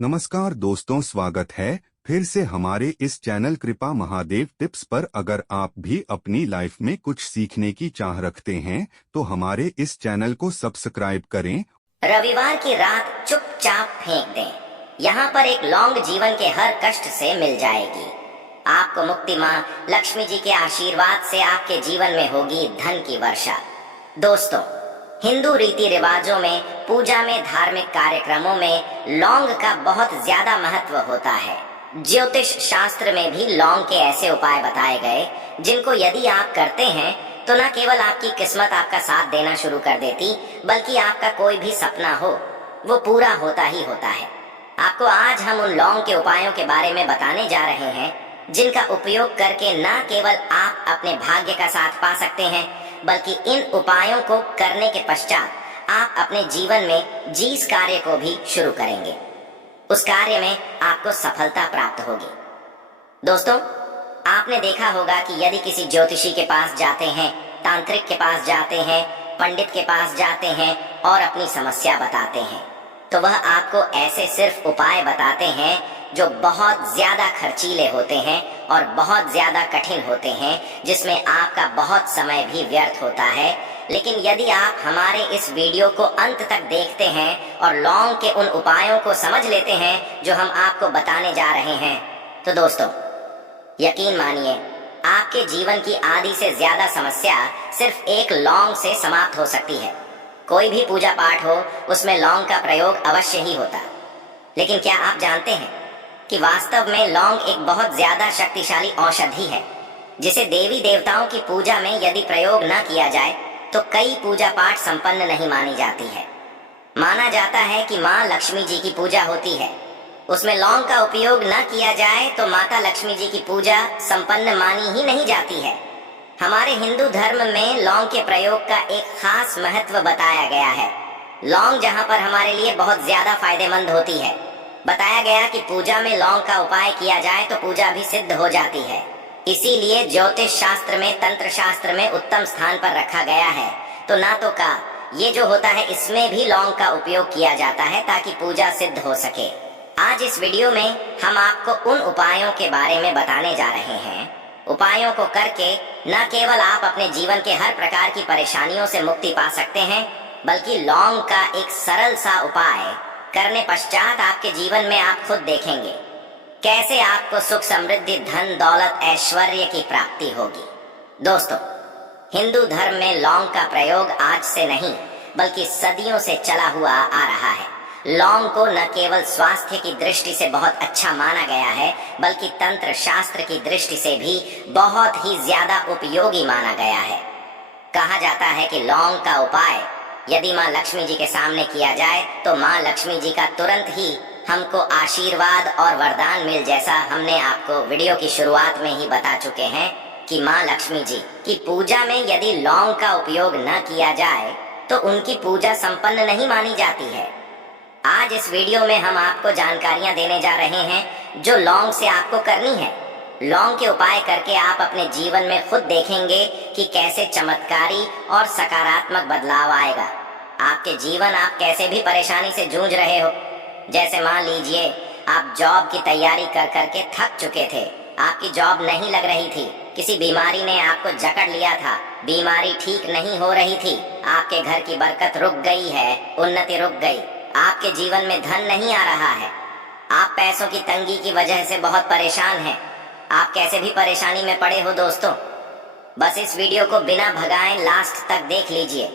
नमस्कार दोस्तों, स्वागत है फिर से हमारे इस चैनल कृपा महादेव टिप्स पर। अगर आप भी अपनी लाइफ में कुछ सीखने की चाह रखते हैं तो हमारे इस चैनल को सब्सक्राइब करें। रविवार की रात चुपचाप फेंक दें। यहाँ पर एक लौंग जीवन के हर कष्ट से मिल जाएगी। आपको मुक्ति माँ लक्ष्मी जी के आशीर्वाद से आपके जीवन में होगी धन की वर्षा। दोस्तों, हिंदू रीति रिवाजों में, पूजा में, धार्मिक कार्यक्रमों में लौंग का बहुत ज्यादा महत्व होता है। ज्योतिष शास्त्र में भी लौंग के ऐसे उपाय बताए गए जिनको यदि आप करते हैं तो न केवल आपकी किस्मत आपका साथ देना शुरू कर देती, बल्कि आपका कोई भी सपना हो वो पूरा होता ही होता है। आपको आज हम उन लौंग के उपायों के बारे में बताने जा रहे हैं जिनका उपयोग करके न केवल आप अपने भाग्य का साथ पा सकते हैं, बल्कि इन उपायों को करने के पश्चात आप अपने जीवन में जिस कार्य को भी शुरू करेंगे उस कार्य में आपको सफलता प्राप्त होगी। दोस्तों, आपने देखा होगा कि यदि किसी ज्योतिषी के पास जाते हैं, तांत्रिक के पास जाते हैं, पंडित के पास जाते हैं और अपनी समस्या बताते हैं तो वह आपको ऐसे सिर्फ उपाय बताते हैं जो बहुत ज्यादा खर्चीले होते हैं और बहुत ज्यादा कठिन होते हैं, जिसमें आपका बहुत समय भी व्यर्थ होता है। लेकिन यदि आप हमारे इस वीडियो को अंत तक देखते हैं और लौंग के उन उपायों को समझ लेते हैं जो हम आपको बताने जा रहे हैं, तो दोस्तों यकीन मानिए आपके जीवन की आधी से ज्यादा समस्या सिर्फ एक लौंग से समाप्त हो सकती है। कोई भी पूजा पाठ हो उसमें लौंग का प्रयोग अवश्य ही होता। लेकिन क्या आप जानते हैं कि वास्तव में लौंग एक बहुत ज्यादा शक्तिशाली औषधि है, जिसे देवी देवताओं की पूजा में यदि प्रयोग न किया जाए तो कई पूजा पाठ संपन्न नहीं मानी जाती है। माना जाता है कि माँ लक्ष्मी जी की पूजा होती है, उसमें लौंग का उपयोग न किया जाए तो माता लक्ष्मी जी की पूजा संपन्न मानी ही नहीं जाती है। हमारे हिंदू धर्म में लौंग के प्रयोग का एक खास महत्व बताया गया है। लौंग जहाँ पर हमारे लिए बहुत ज्यादा फायदेमंद होती है, बताया गया कि पूजा में लौंग का उपाय किया जाए तो पूजा भी सिद्ध हो जाती है। इसीलिए ज्योतिष शास्त्र में, तंत्र शास्त्र में उत्तम स्थान पर रखा गया है। तो ना तो का ये जो होता है इसमें भी लौंग का उपयोग किया जाता है ताकि पूजा सिद्ध हो सके। आज इस वीडियो में हम आपको उन उपायों के बारे में बताने जा रहे हैं। उपायों को करके न केवल आप अपने जीवन के हर प्रकार की परेशानियों से मुक्ति पा सकते हैं, बल्कि लौंग का एक सरल सा उपाय करने पश्चात आपके जीवन में आप खुद देखेंगे कैसे आपको सुख, समृद्धि, धन, दौलत, ऐश्वर्य की प्राप्ति होगी। दोस्तों, हिंदू धर्म में लौंग का प्रयोग आज से नहीं बल्कि सदियों से चला हुआ आ रहा है। लौंग को न केवल स्वास्थ्य की दृष्टि से बहुत अच्छा माना गया है, बल्कि तंत्र शास्त्र की दृष्टि से भी बहुत ही ज्यादा उपयोगी माना गया है। कहा जाता है कि लौंग का उपाय यदि माँ लक्ष्मी जी के सामने किया जाए तो माँ लक्ष्मी जी का तुरंत ही हमको आशीर्वाद और वरदान मिल, जैसा हमने आपको वीडियो की शुरुआत में ही बता चुके हैं कि माँ लक्ष्मी जी की पूजा में यदि लौंग का उपयोग न किया जाए तो उनकी पूजा संपन्न नहीं मानी जाती है। आज इस वीडियो में हम आपको जानकारियां देने जा रहे हैं जो लौंग से आपको करनी है। लौंग के उपाय करके आप अपने जीवन में खुद देखेंगे कि कैसे चमत्कारी और सकारात्मक बदलाव आएगा। आपके जीवन, आप कैसे भी परेशानी से जूझ रहे हो, जैसे मान लीजिए आप जॉब की तैयारी कर करके थक चुके थे, आपकी जॉब नहीं लग रही थी, किसी बीमारी ने आपको जकड़ लिया था, बीमारी ठीक नहीं हो रही थी, आपके घर की बरकत रुक गई है, उन्नति रुक गई, आपके जीवन में धन नहीं आ रहा है, आप पैसों की तंगी की वजह से बहुत परेशान हैं, आप कैसे भी परेशानी में पड़े हो दोस्तों, बस इस वीडियो को बिना भगाए लास्ट तक देख लीजिए।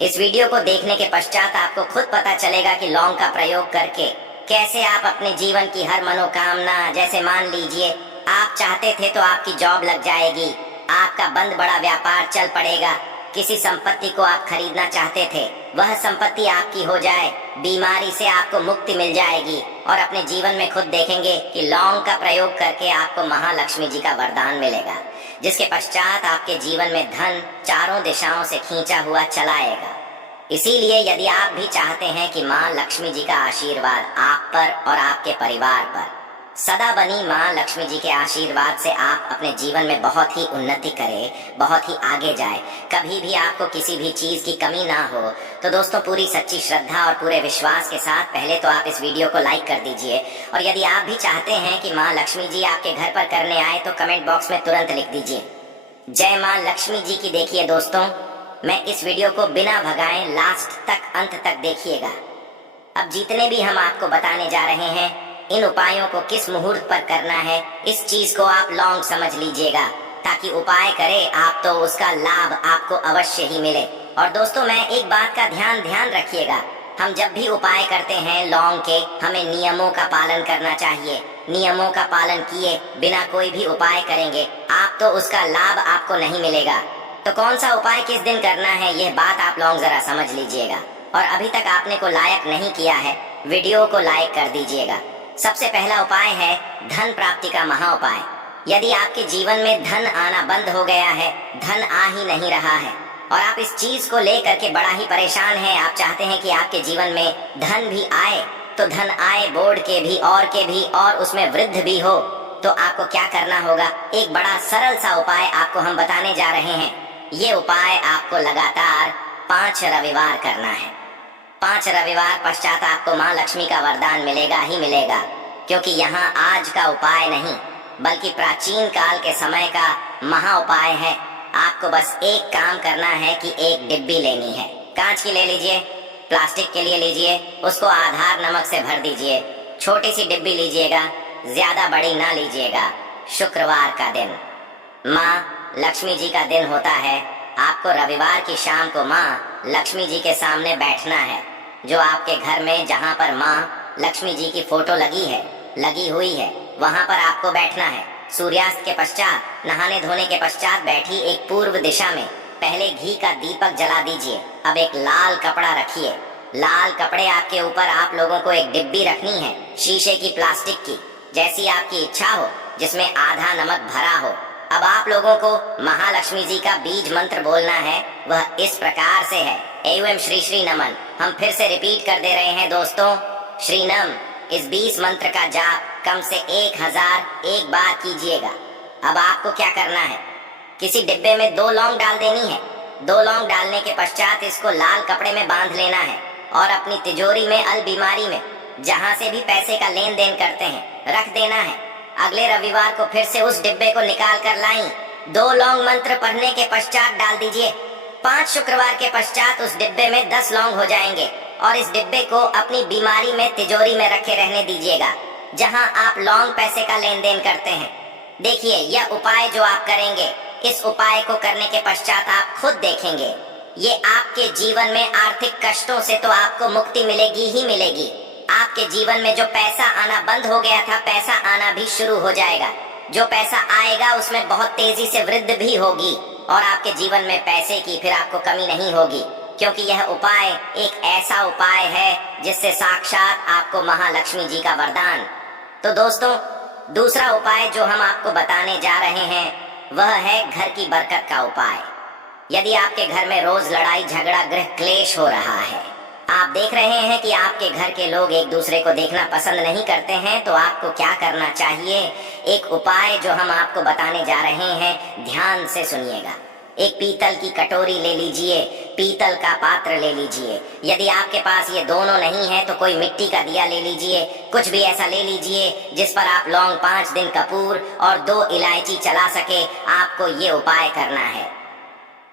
इस वीडियो को देखने के पश्चात आपको खुद पता चलेगा कि लौंग का प्रयोग करके कैसे आप अपने जीवन की हर मनोकामना, जैसे मान लीजिए आप चाहते थे तो आपकी जॉब लग जाएगी, आपका बंद बड़ा व्यापार चल पड़ेगा, किसी संपत्ति को आप खरीदना चाहते थे वह संपत्ति आपकी हो जाए, बीमारी से आपको मुक्ति मिल जाएगी और अपने जीवन में खुद देखेंगे कि लौंग का प्रयोग करके आपको महालक्ष्मी जी का वरदान मिलेगा, जिसके पश्चात आपके जीवन में धन चारों दिशाओं से खींचा हुआ चला आएगा। इसीलिए यदि आप भी चाहते हैं कि माँ लक्ष्मी जी का आशीर्वाद आप पर और आपके परिवार पर सदा बनी माँ लक्ष्मी जी के आशीर्वाद से आप अपने जीवन में बहुत ही उन्नति करें, बहुत ही आगे जाए, कभी भी आपको किसी भी चीज की कमी ना हो। तो दोस्तों, पूरी सच्ची श्रद्धा और पूरे विश्वास के साथ पहले तो आप इस वीडियो को लाइक कर दीजिए, और यदि आप भी चाहते हैं कि माँ लक्ष्मी जी आपके घर पर करने आए तो कमेंट बॉक्स में तुरंत लिख दीजिए जय माँ लक्ष्मी जी की। देखिए दोस्तों, मैं इस वीडियो को बिना भगाए लास्ट तक, अंत तक देखिएगा। अब जितने भी हम आपको बताने जा रहे हैं, इन उपायों को किस मुहूर्त पर करना है, इस चीज को आप लॉन्ग समझ लीजिएगा, ताकि उपाय करे आप तो उसका लाभ आपको अवश्य ही मिले। और दोस्तों, मैं एक बात का ध्यान रखिएगा, हम जब भी उपाय करते हैं लॉन्ग के, हमें नियमों का पालन करना चाहिए। नियमों का पालन किए बिना कोई भी उपाय करेंगे आप तो उसका लाभ आपको नहीं मिलेगा। तो कौन सा उपाय किस दिन करना है, यह बात आप लॉन्ग जरा समझ लीजिएगा। और अभी तक आपने को लाइक नहीं किया है, वीडियो को लाइक कर दीजिएगा। सबसे पहला उपाय है धन प्राप्ति का महा उपाय। यदि आपके जीवन में धन आना बंद हो गया है, धन आ ही नहीं रहा है, और आप इस चीज को लेकर के बड़ा ही परेशान हैं, आप चाहते हैं कि आपके जीवन में धन भी आए, तो धन आए बोर्ड के भी और उसमें वृद्धि भी हो, तो आपको क्या करना होगा, एक बड़ा सरल सा उपाय आपको हम बताने जा रहे हैं। ये उपाय आपको लगातार 5 रविवार करना है। 5 रविवार पश्चात आपको माँ लक्ष्मी का वरदान मिलेगा ही मिलेगा, क्योंकि यहाँ आज का उपाय नहीं बल्कि प्राचीन काल के समय का महा उपाय है। आपको बस एक काम करना है कि एक डिब्बी लेनी है, कांच की ले लीजिए, प्लास्टिक के लिए लीजिए, उसको आधार नमक से भर दीजिए। छोटी सी डिब्बी लीजिएगा, ज्यादा बड़ी ना लीजिएगा। शुक्रवार का दिन माँ लक्ष्मी जी का दिन होता है। आपको रविवार की शाम को माँ लक्ष्मी जी के सामने बैठना है। जो आपके घर में जहाँ पर माँ लक्ष्मी जी की फोटो लगी हुई है, वहाँ पर आपको बैठना है। सूर्यास्त के पश्चात, नहाने धोने के पश्चात बैठी एक पूर्व दिशा में पहले घी का दीपक जला दीजिए। अब एक लाल कपड़ा रखिए। लाल कपड़े आपके ऊपर आप लोगों को एक डिब्बी रखनी है, शीशे की, प्लास्टिक की, जैसी आपकी इच्छा हो, जिसमें आधा नमक भरा हो। अब आप लोगों को महालक्ष्मी जी का बीज मंत्र बोलना है। वह इस प्रकार से है, एवं श्री श्री नमन। हम फिर से रिपीट कर दे रहे हैं दोस्तों, श्री नम। इस 20 मंत्र का जाप कम से 1001 बार कीजिएगा। अब आपको क्या करना है, किसी डिब्बे में 2 लौंग डाल देनी है। 2 लौंग डालने के पश्चात इसको लाल कपड़े में बांध लेना है, और अपनी तिजोरी में, अलमारी में, जहाँ से भी पैसे का लेन देन करते हैं, रख देना है। अगले रविवार को फिर से उस डिब्बे को निकाल कर लाई। 2 लौंग मंत्र पढ़ने के पश्चात डाल दीजिए। 5 शुक्रवार के पश्चात उस डिब्बे में 10 लौंग हो जाएंगे, और इस डिब्बे को अपनी बीमारी में, तिजोरी में रखे रहने दीजिएगा, जहां आप लौंग पैसे का लेन देन करते हैं। देखिए, यह उपाय जो आप करेंगे, इस उपाय को करने के पश्चात आप खुद देखेंगे, ये आपके जीवन में आर्थिक कष्टों से तो आपको मुक्ति मिलेगी ही मिलेगी। आपके जीवन में जो पैसा आना बंद हो गया था, पैसा आना भी शुरू हो जाएगा। जो पैसा आएगा उसमें बहुत तेजी से वृद्धि भी होगी, और आपके जीवन में पैसे की फिर आपको कमी नहीं होगी, क्योंकि यह उपाय एक ऐसा उपाय है जिससे साक्षात आपको महालक्ष्मी जी का वरदान। तो दोस्तों, दूसरा उपाय जो हम आपको बताने जा रहे हैं, वह है घर की बरकत का उपाय। यदि आपके घर में रोज लड़ाई झगड़ा, गृह क्लेश हो रहा है, आप देख रहे हैं कि आपके घर के लोग एक दूसरे को देखना पसंद नहीं करते हैं, तो आपको क्या करना चाहिए, एक उपाय जो हम आपको बताने जा रहे हैं, ध्यान से सुनिएगा। एक पीतल की कटोरी ले लीजिए, पीतल का पात्र ले लीजिए। यदि आपके पास ये दोनों नहीं है तो कोई मिट्टी का दिया ले लीजिए, कुछ भी ऐसा ले लीजिए जिस पर आप लौंग, 5 दिन कपूर और 2 इलायची चला सके। आपको ये उपाय करना है।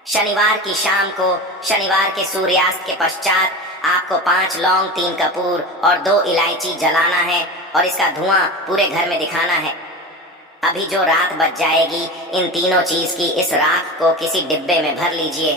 शनिवार की शाम को, शनिवार के सूर्यास्त के पश्चात आपको 5 लौंग, 3 कपूर और 2 इलायची जलाना है, और इसका धुआं पूरे घर में दिखाना है। अभी जो रात बच जाएगी, इन तीनों चीज की, इस राख को किसी डिब्बे में भर लीजिए,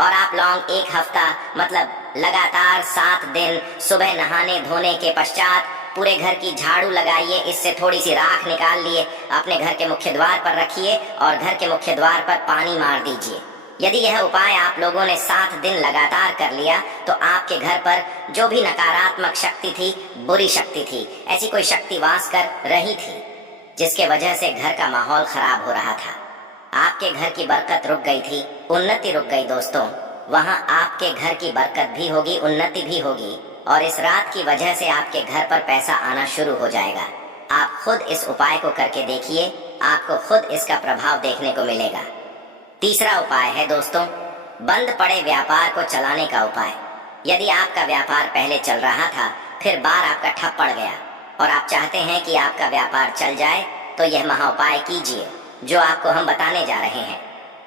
और आप लौंग 1 हफ्ता, मतलब लगातार 7 दिन, सुबह नहाने धोने के पश्चात पूरे घर की झाड़ू लगाइए। इससे थोड़ी सी राख निकाल लिए, अपने घर के मुख्य द्वार पर रखिए, और घर के मुख्य द्वार पर पानी मार दीजिए। यदि यह उपाय आप लोगों ने 7 दिन लगातार कर लिया, तो आपके घर पर जो भी नकारात्मक शक्ति थी, बुरी शक्ति थी, ऐसी कोई शक्ति वास कर रही थी, जिसके वजह से घर का माहौल खराब हो रहा था, आपके घर की बरकत रुक गई थी, उन्नति रुक गई। दोस्तों, वहां आपके घर की बरकत भी होगी, उन्नति भी होगी, और इस रात की वजह से आपके घर पर पैसा आना शुरू हो जाएगा। आप खुद इस उपाय को करके देखिए, आपको खुद इसका प्रभाव देखने को मिलेगा। तीसरा उपाय है दोस्तों, बंद पड़े व्यापार को चलाने का उपाय। यदि आपका व्यापार पहले चल रहा था, फिर बार आपका ठप पड़ गया और आप चाहते हैं कि आपका व्यापार चल जाए, तो यह महाउपाय कीजिए जो आपको हम बताने जा रहे हैं।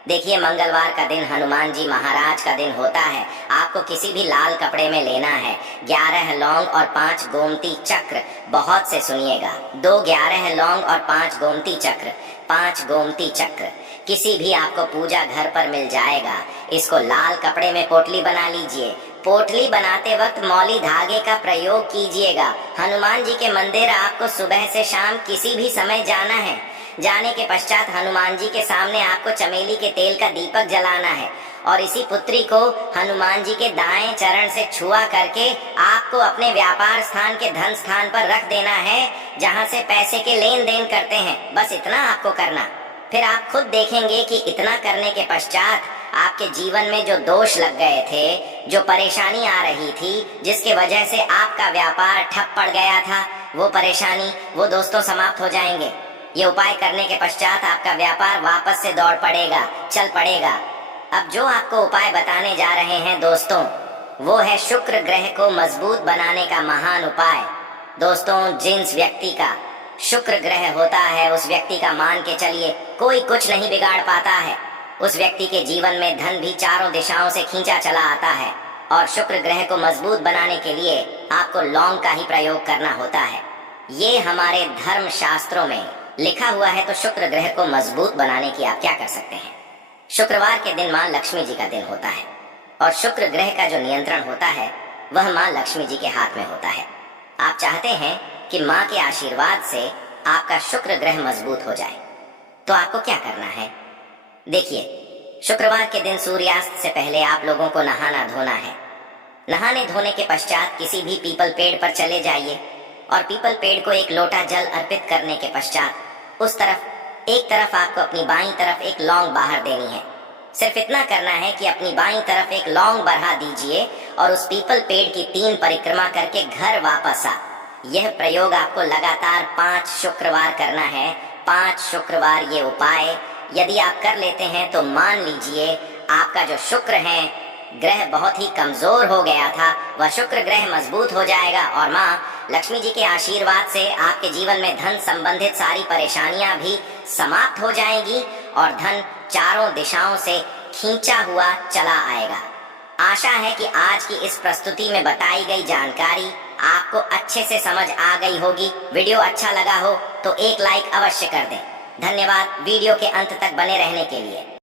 देखिए, मंगलवार का दिन हनुमान जी महाराज का दिन होता है। आपको किसी भी लाल कपड़े में लेना है 11 लौंग और 5 गोमती चक्र। बहुत से सुनिएगा, 2 11 लौंग और 5 गोमती चक्र, 5 गोमती चक्र किसी भी आपको पूजा घर पर मिल जाएगा। इसको लाल कपड़े में पोटली बना लीजिए। पोटली बनाते वक्त मौली धागे का प्रयोग कीजिएगा। हनुमान जी के मंदिर आपको सुबह से शाम किसी भी समय जाना है। जाने के पश्चात हनुमान जी के सामने आपको चमेली के तेल का दीपक जलाना है और इसी पुत्री को हनुमान जी के दाएं चरण से छुआ करके आपको अपने व्यापार स्थान के धन स्थान पर रख देना है, जहां से पैसे के लेन देन करते हैं। बस इतना आपको करना। फिर आप खुद देखेंगे कि इतना करने के पश्चात आपके जीवन में जो दोष लग गए थे, जो परेशानी आ रही थी, जिसके वजह से आपका व्यापार ठप पड़ गया था, वो परेशानी, वो दोस्तों समाप्त हो जाएंगे। ये उपाय करने के पश्चात आपका व्यापार वापस से दौड़ पड़ेगा, चल पड़ेगा। अब जो आपको उपाय बताने जा रहे हैं दोस्तों, वो है शुक्र ग्रह को मजबूत बनाने का महान उपाय। दोस्तों, जिस व्यक्ति का शुक्र ग्रह होता है, उस व्यक्ति का मान के चलिए कोई कुछ नहीं बिगाड़ पाता है। उस व्यक्ति के जीवन में धन भी चारों दिशाओं से खींचा चला आता है। और शुक्र ग्रह को मजबूत बनाने के लिए आपको लौंग का ही प्रयोग करना होता है। ये हमारे धर्म शास्त्रों में लिखा हुआ है। तो शुक्र ग्रह को मजबूत बनाने की आप क्या कर सकते हैं? शुक्रवार के दिन मां लक्ष्मी जी का दिन होता है और शुक्र ग्रह का जो नियंत्रण होता है वह मां लक्ष्मी जी के हाथ में होता है। आप चाहते हैं कि मां के आशीर्वाद से आपका शुक्र ग्रह मजबूत हो जाए, तो आपको क्या करना है? देखिए, शुक्रवार के दिन सूर्यास्त से पहले आप लोगों को नहाना धोना है। नहाने धोने के पश्चात किसी भी पीपल पेड़ पर चले जाइए और पीपल पेड़ को एक लोटा जल अर्पित करने के पश्चात उस तरफ एक तरफ आपको अपनी बाईं तरफ एक लौंग बाहर देनी है। सिर्फ इतना करना है कि अपनी बाईं तरफ एक लौंग बढ़ा दीजिए और उस पीपल पेड़ की 3 परिक्रमा करके घर वापस आ। यह प्रयोग आपको लगातार 5 शुक्रवार करना है। 5 शुक्रवार ये उपाय यदि आप कर लेते हैं तो मान लीजिए आपका जो शुक्र है ग्रह बहुत ही कमजोर हो गया था, वह शुक्र ग्रह मजबूत हो जाएगा और माँ लक्ष्मी जी के आशीर्वाद से आपके जीवन में धन संबंधित सारी परेशानियां भी समाप्त हो जाएंगी और धन चारों दिशाओं से खींचा हुआ चला आएगा। आशा है कि आज की इस प्रस्तुति में बताई गई जानकारी आपको अच्छे से समझ आ गई होगी। वीडियो अच्छा लगा हो तो एक लाइक अवश्य कर दें। धन्यवाद वीडियो के अंत तक बने रहने के लिए।